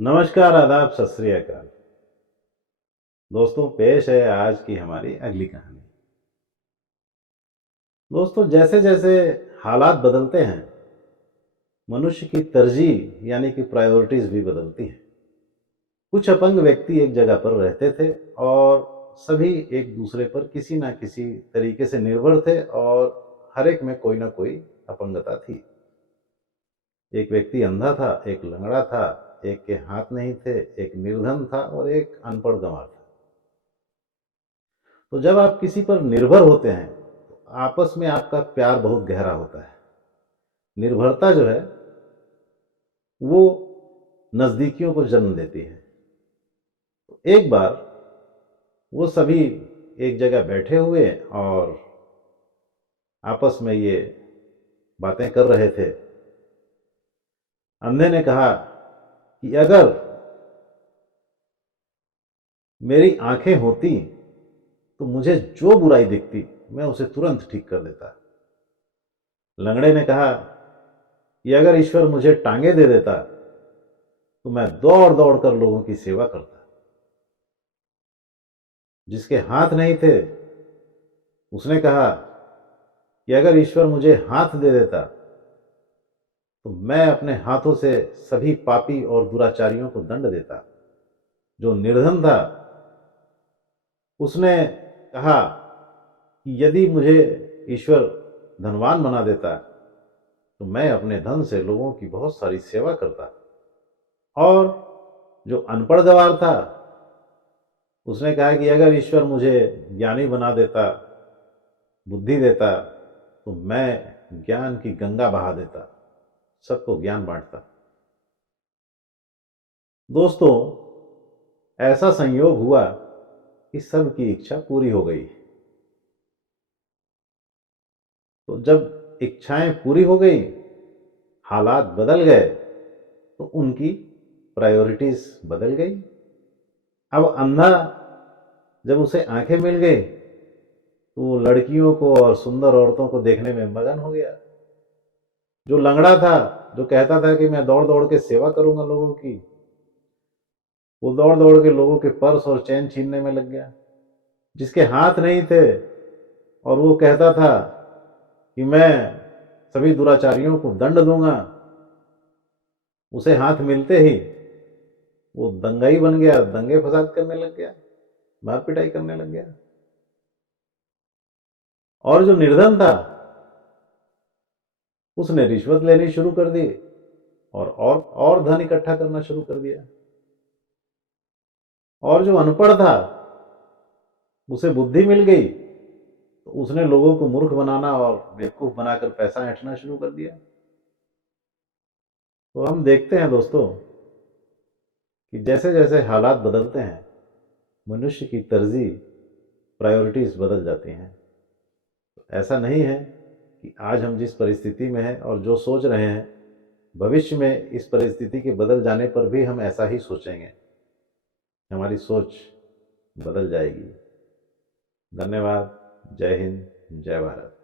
नमस्कार, आदाब, सत श्री अकाल। दोस्तों, पेश है आज की हमारी अगली कहानी। दोस्तों, जैसे जैसे हालात बदलते हैं, मनुष्य की तरजीह यानी कि प्रायोरिटीज भी बदलती हैं। कुछ अपंग व्यक्ति एक जगह पर रहते थे और सभी एक दूसरे पर किसी ना किसी तरीके से निर्भर थे और हर एक में कोई ना कोई अपंगता थी। एक व्यक्ति अंधा था, एक लंगड़ा था, एक के हाथ नहीं थे, एक निर्धन था और एक अनपढ़ गंवार था। तो जब आप किसी पर निर्भर होते हैं तो आपस में आपका प्यार बहुत गहरा होता है। निर्भरता जो है वो नज़दीकियों को जन्म देती है। तो एक बार वो सभी एक जगह बैठे हुए और आपस में ये बातें कर रहे थे। अंधे ने कहा कि अगर मेरी आंखें होती तो मुझे जो बुराई दिखती मैं उसे तुरंत ठीक कर देता। लंगड़े ने कहा कि अगर ईश्वर मुझे टांगे दे देता तो मैं दौड़ दौड़ कर लोगों की सेवा करता। जिसके हाथ नहीं थे उसने कहा कि अगर ईश्वर मुझे हाथ दे देता तो मैं अपने हाथों से सभी पापी और दुराचारियों को दंड देता। जो निर्धन था उसने कहा कि यदि मुझे ईश्वर धनवान बना देता तो मैं अपने धन से लोगों की बहुत सारी सेवा करता। और जो अनपढ़ गवार था उसने कहा कि अगर ईश्वर मुझे ज्ञानी बना देता, बुद्धि देता, तो मैं ज्ञान की गंगा बहा देता, सबको ज्ञान बांटता। दोस्तों, ऐसा संयोग हुआ कि सबकी इच्छा पूरी हो गई। तो जब इच्छाएं पूरी हो गई, हालात बदल गए, तो उनकी प्रायोरिटीज बदल गई। अब अंधा जब उसे आंखें मिल गई तो वो लड़कियों को और सुंदर औरतों को देखने में मगन हो गया। जो लंगड़ा था, जो कहता था कि मैं दौड़ दौड़ के सेवा करूंगा लोगों की, वो दौड़ दौड़ के लोगों के पर्स और चैन छीनने में लग गया। जिसके हाथ नहीं थे और वो कहता था कि मैं सभी दुराचारियों को दंड दूंगा, उसे हाथ मिलते ही वो दंगाई बन गया, दंगे फसाद करने लग गया, मार पिटाई करने लग गया। और जो निर्धन था उसने रिश्वत लेनी शुरू कर दी और धन इकट्ठा करना शुरू कर दिया। और जो अनपढ़ था उसे बुद्धि मिल गई तो उसने लोगों को मूर्ख बनाना और बेवकूफ बनाकर पैसा ऐंठना शुरू कर दिया। तो हम देखते हैं दोस्तों कि जैसे जैसे हालात बदलते हैं, मनुष्य की तरजीह, प्रायोरिटीज बदल जाती हैं। तो ऐसा नहीं है कि आज हम जिस परिस्थिति में हैं और जो सोच रहे हैं, भविष्य में इस परिस्थिति के बदल जाने पर भी हम ऐसा ही सोचेंगे। हमारी सोच बदल जाएगी। धन्यवाद। जय हिंद, जय भारत।